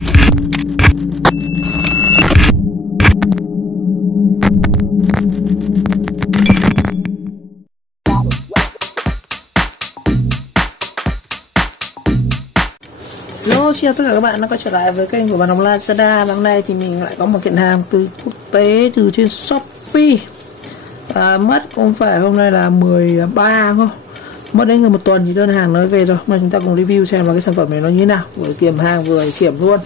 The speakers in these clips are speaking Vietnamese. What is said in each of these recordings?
Hello, chào tất cả các bạn đã quay trở lại với kênh của Bạn Học Lazada. Hôm nay thì mình lại có một kiện hàng từ quốc tế từ trên Shopee. Mất không phải hôm nay là 13 không? Mất đến gần một tuần thì đơn hàng nói về rồi. Mà chúng ta cùng review xem là cái sản phẩm này nó như thế nào. Vừa kiểm hàng vừa kiểm luôn.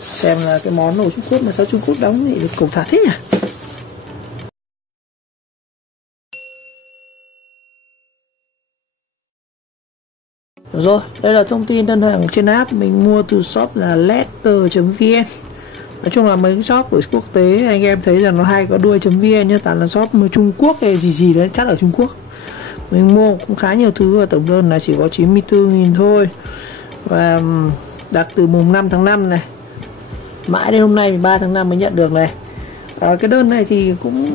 Xem là cái món nồi Trung Quốc mà sao Trung Quốc đóng thì được cục thả thế nhỉ? Rồi, đây là thông tin đơn hàng trên app mình mua từ shop là letter.vn. Nói chung là mấy cái shop của quốc tế anh em thấy rằng nó hay có đuôi .vn nhá, toàn là shop Trung Quốc hay gì đấy, chắc ở Trung Quốc. Mình mua cũng khá nhiều thứ và tổng đơn là chỉ có 94.000 thôi. Và đặt từ mùng 5 tháng 5 này. Mãi đến hôm nay 13 tháng 5 mới nhận được này. Cái đơn này thì cũng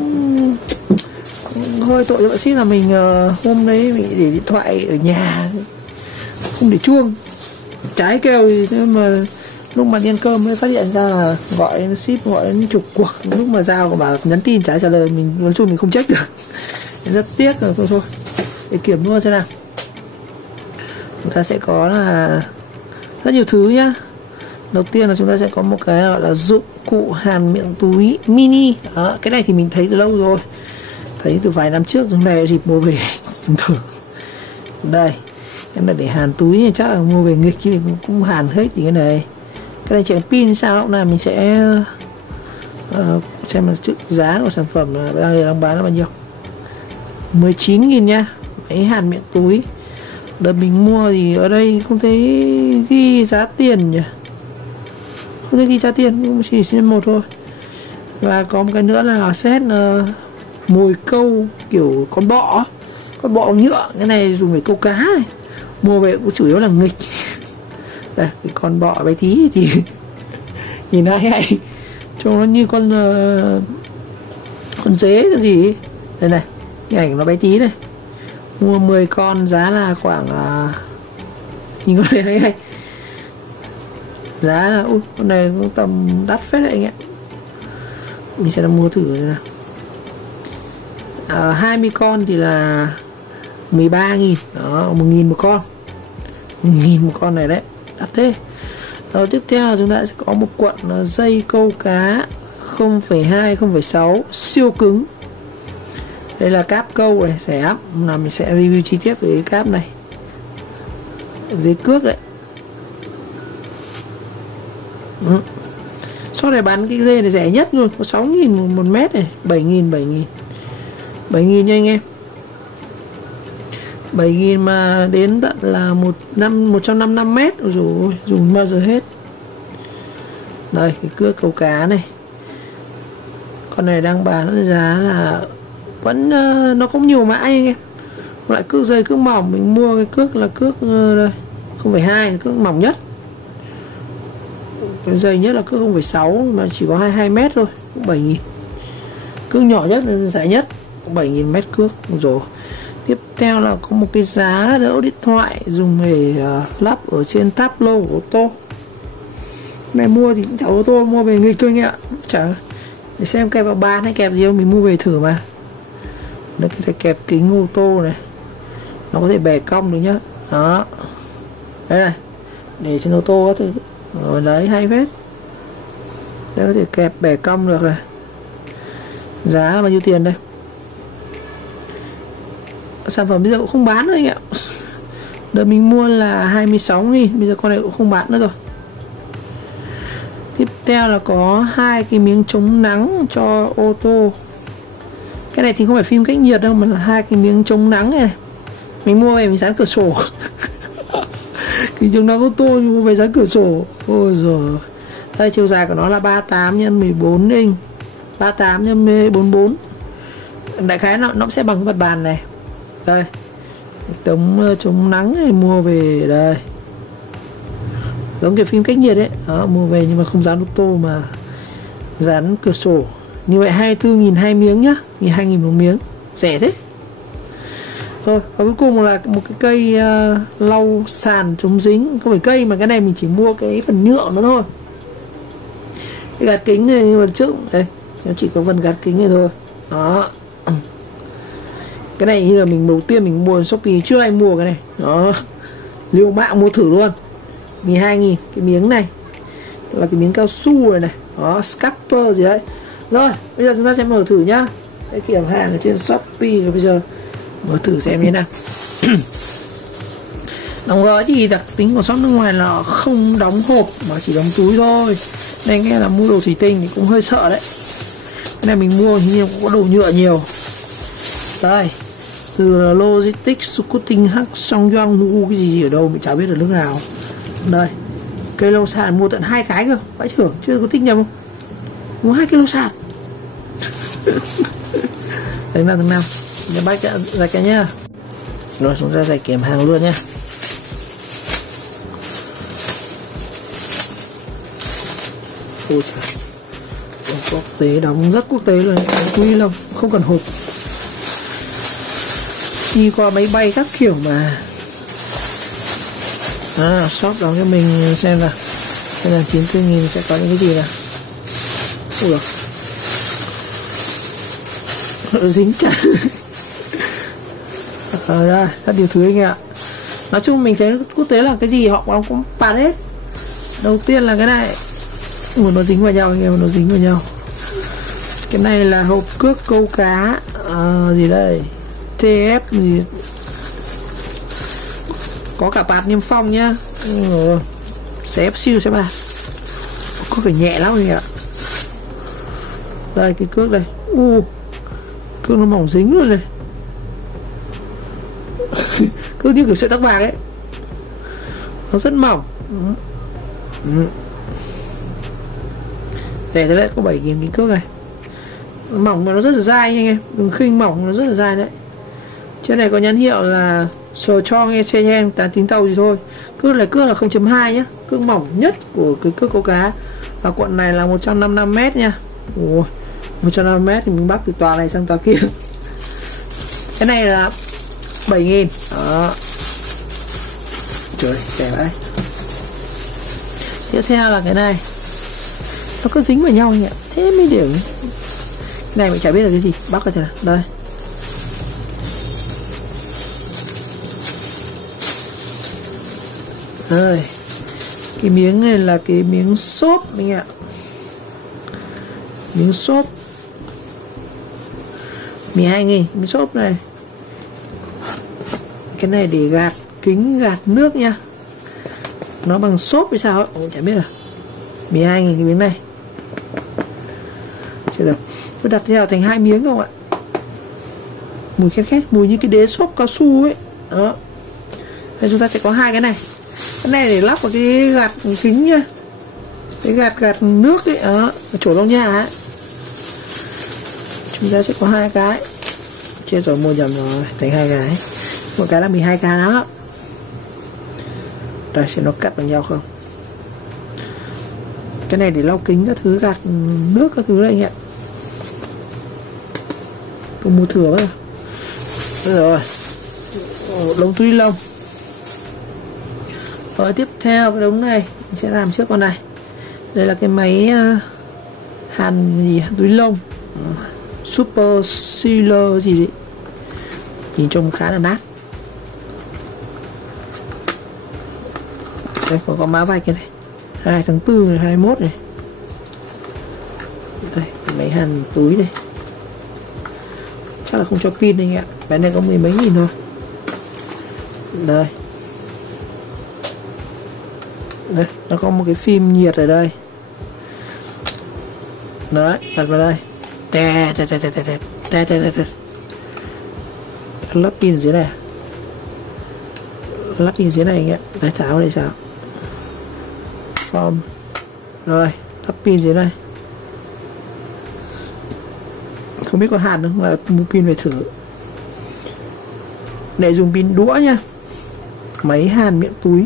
hơi tội cho bạn ship là mình hôm đấy mình để điện thoại ở nhà, không để chuông trái kêu gì, nhưng mà lúc mà đi ăn cơm mới phát hiện ra là gọi ship gọi đến chục cuộc, lúc mà giao của bà nhắn tin trái trả lời mình, nói chung mình không check được. Rất tiếc rồi. Thôi để kiểm luôn xem nào. Chúng ta sẽ có là rất nhiều thứ nhá. Đầu tiên là chúng ta sẽ có một cái gọi là dụng cụ hàn miệng túi mini. Đó, cái này thì mình thấy từ lâu rồi, thấy từ vài năm trước, chúng này dịp mua về dùng thử. Đây, cái này để hàn túi thì chắc là mua về nghịch chứ cũng hàn hết thì cái này. Cái này chạy pin sao nào mình sẽ xem là chữ giá của sản phẩm là đang bán là bao nhiêu. 19.000 nha. Máy hàn miệng túi. Đợt mình mua thì ở đây không thấy ghi giá tiền nhỉ, không thấy ghi giá tiền, chỉ xem một thôi. Và có một cái nữa là set mồi câu kiểu con bọ nhựa. Cái này dùng để câu cá này. Mua về cũng chủ yếu là nghịch. Đây, cái con bọ bé tí thì nhìn hay trông nó như con dế cái gì. Đây này, cái ảnh nó bé tí này. Mua 10 con giá là khoảng nhìn con này hay. Giá là con này cũng tầm đắt phết đấy anh ạ. Mình sẽ mua thử thế nào. 20 con thì là 13.000. Đó, 1.000 một con. 1.000 một con này đấy, đắt thế. Rồi tiếp theo là chúng ta sẽ có một cuộn dây câu cá 0,2 0,6 siêu cứng. Đây là cáp câu này, rẻ lắm, là mình sẽ review chi tiết về cái cáp này. Dây cước đấy. Sau này bán cái dây này rẻ nhất luôn, có 6.000 một mét này, 7.000 nha anh em. 7.000 mà đến tận là 155 mét rồi, dùng bao giờ hết. Đây, cái cước câu cá này. Con này đang bán giá là vẫn nó không nhiều mã anh em. Loại cước dây cước mỏng mình mua cái cước là cước đây 0,2, cước mỏng nhất. Cái dày nhất là cước 0,6 mà chỉ có 22 mét thôi, 7.000. Cước nhỏ nhất là rẻ nhất, 7.000 mét cước rồi. Tiếp theo là có một cái giá đỡ điện thoại dùng để lắp ở trên táp lô của ô tô. Này mua thì cũng chả ô tô, mua về nghịch thôi anh ạ. Chả để xem kẹp vào bàn hay kẹp gì không, mình mua về thử mà. Đây, cái này kẹp kính ô tô này, nó có thể bẻ cong được nhá. Đó, đây này, để trên ô tô có thể rồi đấy, hay phết. Đây có thể kẹp bẻ cong được này. Giá là bao nhiêu tiền đây? Sản phẩm bây giờ cũng không bán nữa anh ạ. Đợt mình mua là 26.000, bây giờ con này cũng không bán nữa rồi. Tiếp theo là có hai cái miếng chống nắng cho ô tô. Cái này thì không phải phim cách nhiệt đâu, mà là hai cái miếng chống nắng này. Mình mua về mình dán cửa sổ. Cái chống nắng ô tô mua về dán cửa sổ. Ôi giời. Đây, chiều dài của nó là 38 x 14 inch, 38 x 44. Đại khái nó sẽ bằng cái mặt bàn này. Đây, tấm chống nắng này mua về đây, giống kiểu phim cách nhiệt đấy. Đó, mua về nhưng mà không dán ô tô mà dán cửa sổ. Như vậy 24.000 hai miếng nhá, 2.000 một miếng, rẻ thế. Rồi, và cuối cùng là một cái cây lau sàn chống dính. Không phải cây mà cái này mình chỉ mua cái phần nhựa nó thôi. cái gạt kính này, nhưng mà trước đây nó chỉ có phần gạt kính này thôi. Đó, cái này như là mình đầu tiên mình mua Shopee, trước anh mua cái này. Đó, liều mạng mua thử luôn, 12.000. Cái miếng này là cái miếng cao su này này. Đó, scalper gì đấy. Rồi bây giờ chúng ta sẽ mở thử nhá, cái kiểm hàng ở trên Shopee. Rồi bây giờ mở thử xem như thế nào. Đóng gói thì đặc tính của shop nước ngoài là không đóng hộp mà chỉ đóng túi thôi, nên nghe là mua đồ thủy tinh thì cũng hơi sợ đấy. Cái này mình mua thì cũng có đồ nhựa nhiều. Đây, từ Logistics Scooting Hắc Song Yong cái gì ở đâu mình chả biết ở nước nào. Đây, cây lô sàn mua tận 2 cái cơ, vãi thưởng, chưa có tích nhầm không? Mua 2 cây lô sàn. Đấy là thằng nào? Nhà bách ra cái nhá. Rồi chúng ta sẽ kiểm hàng luôn nhá. Ôi trời, quốc tế, đóng rất quốc tế luôn, túi lông không cần hộp, đi qua máy bay các kiểu mà. Shop đóng cho mình xem nào, đây là 94.000 sẽ có những cái gì nào. Ui giời, dính chặt. Ra các điều thứ anh ạ. Nói chung mình thấy quốc tế là cái gì họ cũng bán hết. Đầu tiên là cái này, nó dính vào nhau anh em, nó dính vào nhau. Cái này là hộp cước câu cá gì đây, TF gì, có cả bạt niêm phong nhá. Xếp siêu sẽ bà, có phải nhẹ lắm anh ạ. Đây cái cước đây, cước nó mỏng dính luôn này. Cước như kiểu sợi tóc bạc ấy, nó rất mỏng. Rẻ thế đấy, có 7.000 cái cước này. Mỏng mà nó rất là dai nha anh em, đừng khinh, mỏng nó rất là dai đấy. Trên này có nhãn hiệu là sờ cho nghe xe hen, tán tính tàu gì thôi. Cước này cước là 0.2 nhá, cước mỏng nhất của cái cước câu cá. Và cuộn này là 155m nha. Ôi, 150m thì mình bắt từ tòa này sang tòa kia. Cái này là 7.000. Đó, trời rẻ vậy. Tiếp theo là cái này, nó cứ dính vào nhau nhỉ, thế mới điểm. Cái này mình chả biết là cái gì, bắt ra nào. Đây, đây, cái miếng này là cái miếng xốp mình ạ. Miếng xốp 12.000 miếng xốp này. Cái này để gạt kính, gạt nước nha, nó bằng xốp hay sao ấy, mình chả biết. 12.000 cái miếng này. Chưa được, tôi đặt theo thành 2 miếng không ạ. Mùi khét khét, mùi như cái đế xốp cao su ấy. Đó, đây chúng ta sẽ có 2 cái này. Cái này để lắp vào cái gạt kính nha, cái gạt nước ấy, ở chỗ lau nhà ấy. Chúng ta sẽ có 2 cái. Chết rồi, mua nhầm rồi, thành 2 cái. Một cái là 12k đó. Đây, xem nó cắt vào nhau không. Cái này để lau kính các thứ, gạt nước các thứ đây anh ạ. Tôi mua thừa quá rồi. Đống túi lông. Rồi tiếp theo cái đống này mình sẽ làm trước con này. Đây là cái máy hàn gì, túi lông Super Sealer gì đấy, nhìn trông khá là nát. Đây còn có mã vạch cái này, 2 tháng 4 này, 21 này. Đây máy hàn túi này, chắc là không cho pin anh ạ. Cái này có 10 mấy nghìn thôi. Đây, đây nó có một cái phim nhiệt ở đây. Đấy, đặt vào đây. Lắp pin dưới này, lắp pin dưới này anh ạ. Đấy, tháo đây sao form. Rồi lắp pin dưới này. Không biết có hạt không, là mua pin về thử. Để dùng pin đũa nha. Máy hàn miệng túi.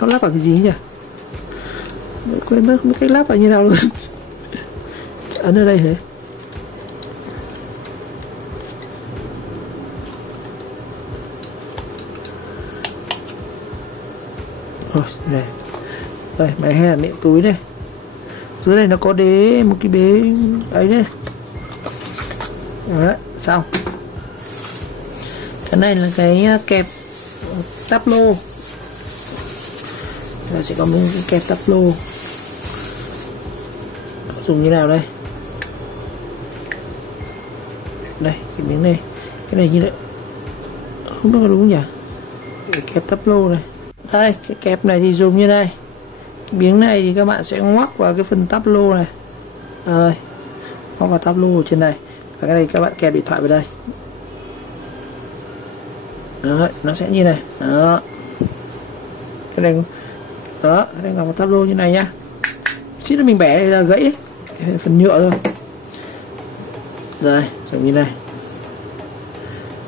Nó lắp vào cái gì nhỉ? Quên mất không biết cách lắp vào như nào luôn. Ấn ở đây hả? Rồi này, đây máy hè miệng túi này, dưới này nó có đế một cái bế ấy đấy. Đấy, xong. Cái này là cái kẹp táp lô, nó sẽ có một cái kẹp táp lô. Dùng như nào đây? Đây cái miếng này, cái này như vậy không biết có đúng nhỉ? Cái kẹp táp lô này. Đây cái kẹp này thì dùng như này, cái miếng này thì các bạn sẽ ngoắc vào cái phần táp lô này, rồi ngoắc vào táp lô ở trên này, và cái này các bạn kẹp điện thoại vào đây. Đấy, nó sẽ như này. Đó, cái này đó, cái này ngọc vào táp lô như này nhá. Xíu nữa mình bẻ ra gãy đấy, phần nhựa thôi. Rồi dùng như này.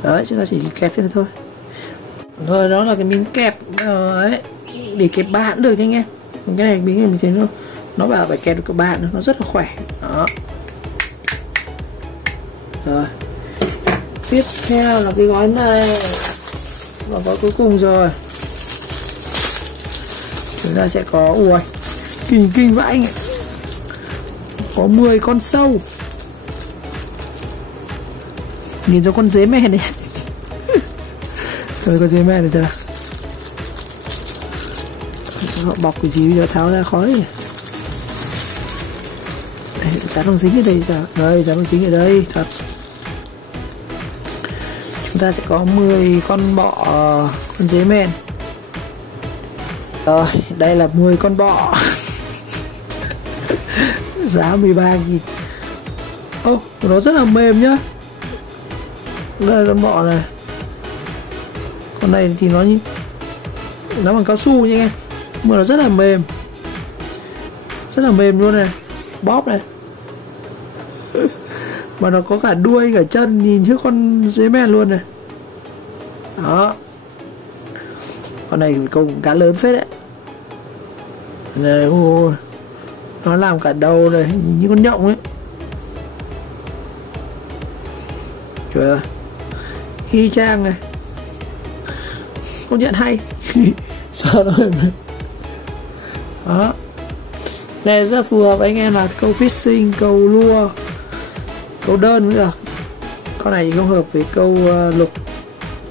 Đấy, chứ nó chỉ kẹp thế này thôi. Rồi đó là cái miếng kẹp đấy, để kẹp bạn cũng được chứ anh em. Cái này miếng này mình thấy nó bảo phải kẹp được các bạn, nó rất là khỏe. Đó. Rồi tiếp theo là cái gói này, và gói cuối cùng rồi. Chúng ta sẽ có, ui kinh vãi anh ạ, có 10 con sâu, nhìn giống con dế mèn này. Rồi con dế mèn này chưa, họ bọc cái gì bây giờ tháo ra khó đấy. Dán bằng dính ở đây cả, đây dán bằng dính ở đây thật. Chúng ta sẽ có 10 con bọ con dế mèn. Rồi đây là 10 con bọ. Giá 13.000. Ô, nó rất là mềm nhá. Đây là con bọ này. Con này thì nó bằng cao su nha anh em, mà nó rất là mềm, rất là mềm luôn này, bóp này. Mà nó có cả đuôi cả chân, nhìn trước con dế mèn luôn này. Đó, con này cũng cá lớn phết đấy. Này, ôi, nó làm cả đầu này, nhìn như con nhộng ấy. Trời ơi, y chang này, công nhận hay. Sao rồi. Đó, này rất phù hợp với anh em là câu fishing, câu lua, câu đơn cũng được. Con này thì không hợp với câu lục.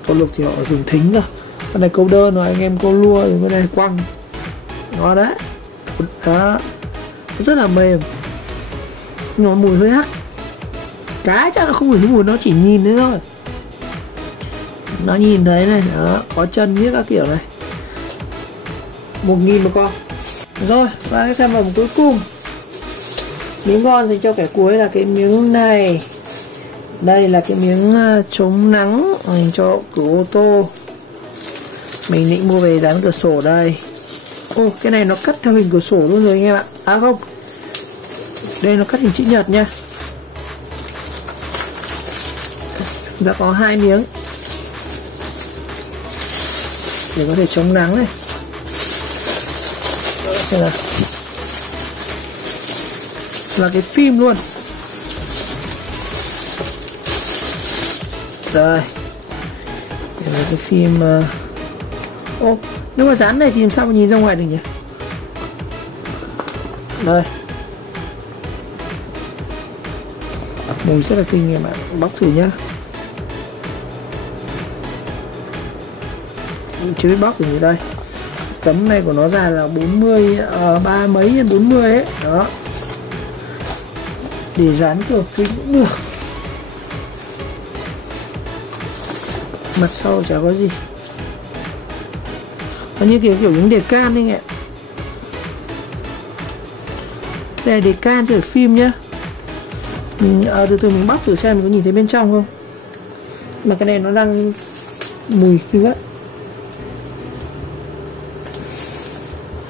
Câu lục thì họ dùng thính rồi. Con này câu đơn rồi, anh em câu lua thì cái này quăng. Đó đấy. Đó, rất là mềm, nhưng mà mùi hơi hắc. Cá chắc là không phải mùi, nó chỉ nhìn thế thôi, nó nhìn thấy này. Đó, có chân biết các kiểu này. 1.000 một con. Rồi, và cái sản phẩm cuối cùng, miếng ngon dành cho kẻ cuối là cái miếng này. Đây là cái miếng chống nắng dành cho cửa ô tô. Mình định mua về dán cửa sổ đây. Ô, cái này nó cắt theo hình cửa sổ luôn rồi anh em ạ. À không, đây nó cắt hình chữ nhật nha. Chúng ta có 2 miếng để có thể chống nắng này. Xem nào, là cái phim luôn. Rồi, đây là cái phim. Ô, nếu mà dán này thì làm sao mà nhìn ra ngoài được nhỉ? Đây, mùi rất là kinh em ạ. Bóc thử nhá. Chưa biết bóc thì đây. Tấm này của nó dài là 40, 3 mấy x 40 ấy. Đó, để dán cửa kính cũng được. Mặt sau chả có gì, nó như kiểu những đề can ấy ạ. Đây là đề can cho phim nhá. Mình từ từ mình bóc thử xem mình có nhìn thấy bên trong không. Mà cái này nó đang mùi kinh quá.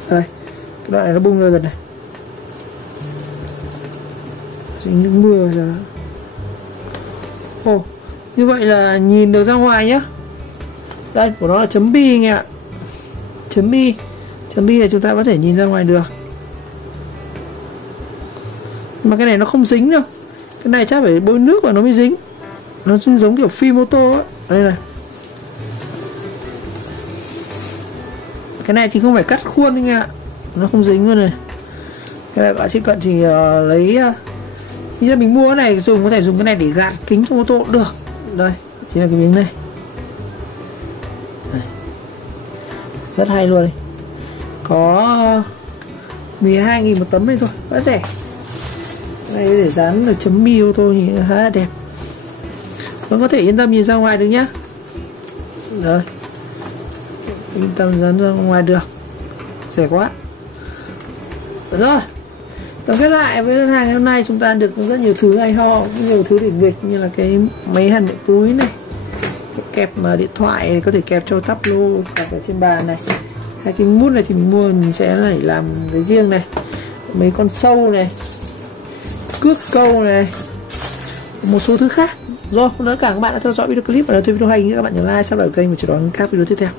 Đây, cái đoạn này nó bung ra gần này, dính nước mưa rồi. Ồ, như vậy là nhìn được ra ngoài nhá. Đây, của nó là chấm bi anh ạ. Chấm bi là chúng ta có thể nhìn ra ngoài được. Mà cái này nó không dính đâu. Cái này chắc phải bôi nước vào nó mới dính. Nó giống kiểu phim ô tô á. Đây này. Cái này thì không phải cắt khuôn anh ạ, nó không dính luôn này. Cái này các bạn chỉ cần lấy khi ra mình mua cái này dùng, có thể dùng cái này để gạt kính trong ô tô cũng được. Đây chính là cái miếng này. Đây. Rất hay luôn này. Có 12.000 một tấm này thôi, quá rẻ. Đây để dán được chấm bi ô tô thì khá là đẹp. Vẫn có thể yên tâm nhìn ra ngoài được nhá. Rồi, yên tâm dán ra ngoài được, rẻ quá. Rồi, tổng kết lại với đơn hàng ngày hôm nay, chúng ta được rất nhiều thứ hay ho, nhiều thứ để nghịch, như là cái máy hàn điện túi này, cái kẹp điện thoại này, có thể kẹp cho tắp lô cả trên bàn này. Hai cái mút này thì mình mua mình sẽ lại làm cái riêng này. Mấy con sâu này, cước câu này, một số thứ khác. Rồi, tất cả các bạn đã theo dõi video clip và theo video hay, các bạn nhớ like, subscribe kênh và chờ đón các video tiếp theo.